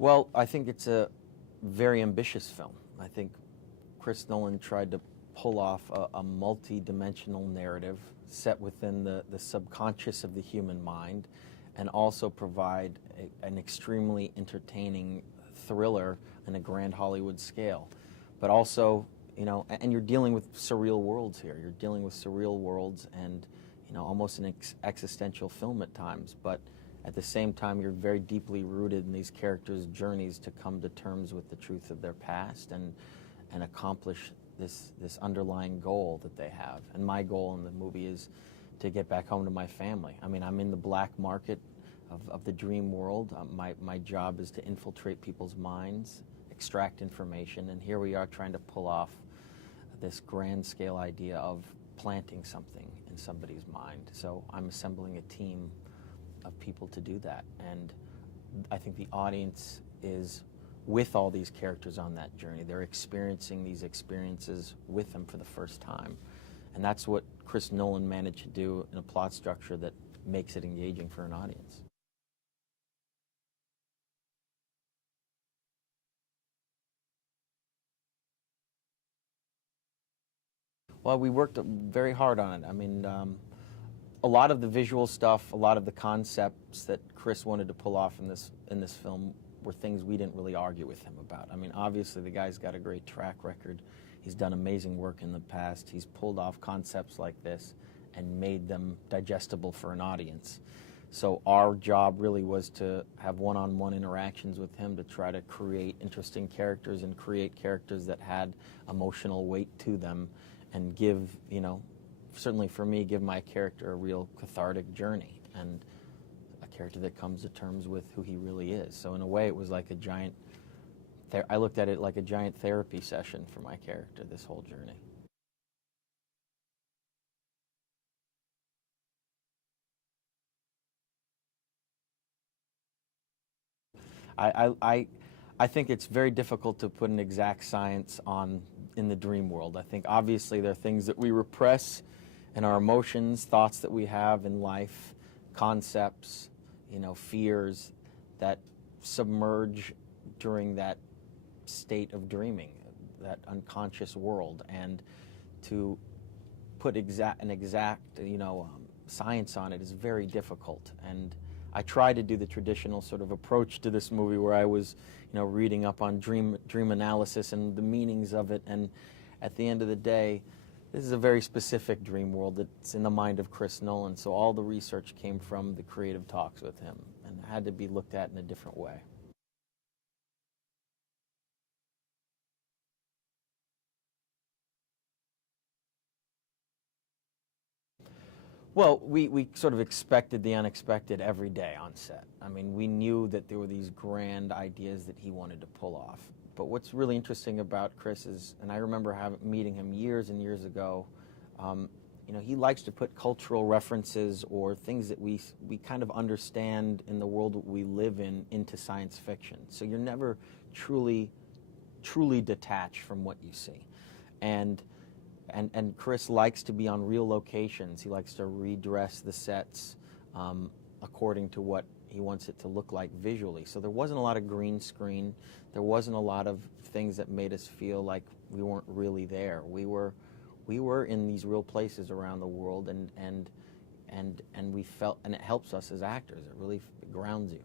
Well, I think it's a very ambitious film. I think Chris Nolan tried to pull off a multi-dimensional narrative set within the subconscious of the human mind, and also provide an extremely entertaining thriller in a grand Hollywood scale. But also, you know, and you're dealing with surreal worlds here. You're dealing with surreal worlds and, you know, almost an existential film at times. But at the same time, you're very deeply rooted in these characters' journeys to come to terms with the truth of their past and accomplish this underlying goal that they have. And my goal in the movie is to get back home to my family. I mean, I'm in the black market of the dream world. My job is to infiltrate people's minds, extract information, and here we are trying to pull off this grand scale idea of planting something in somebody's mind. So I'm assembling a team of people to do that, and I think the audience is with all these characters on that journey. They're experiencing these experiences with them for the first time, and that's what Chris Nolan managed to do in a plot structure that makes it engaging for an audience. Well, we worked very hard on it. I mean, a lot of the visual stuff, a lot of the concepts that Chris wanted to pull off in this film were things we didn't really argue with him about. I mean, obviously the guy's got a great track record. He's done amazing work in the past. He's pulled off concepts like this and made them digestible for an audience. So our job really was to have one-on-one interactions with him to try to create interesting characters and create characters that had emotional weight to them and give, you know, certainly for me, give my character a real cathartic journey and a character that comes to terms with who he really is. So in a way, it was like a giant, I looked at it like a giant therapy session for my character, this whole journey. I think it's very difficult to put an exact science on in the dream world. I think obviously there are things that we repress in our emotions, thoughts that we have in life, concepts, you know, fears that submerge during that state of dreaming, that unconscious world. And to put an exact, you know, science on it is very difficult. And I try to do the traditional sort of approach to this movie where I was, you know, reading up on dream analysis and the meanings of it. And at the end of the day, this is a very specific dream world that's in the mind of Chris Nolan. So all the research came from the creative talks with him and had to be looked at in a different way. Well, we sort of expected the unexpected every day on set. I mean, we knew that there were these grand ideas that he wanted to pull off. But what's really interesting about Chris is, and I remember meeting him years and years ago, you know, he likes to put cultural references or things that we kind of understand in the world that we live in into science fiction. So you're never truly detached from what you see. And Chris likes to be on real locations. He likes to redress the sets according to what he wants it to look like visually. So there wasn't a lot of green screen. There wasn't a lot of things that made us feel like we weren't really there. We were in these real places around the world, and we felt, and it helps us as actors. It really grounds you.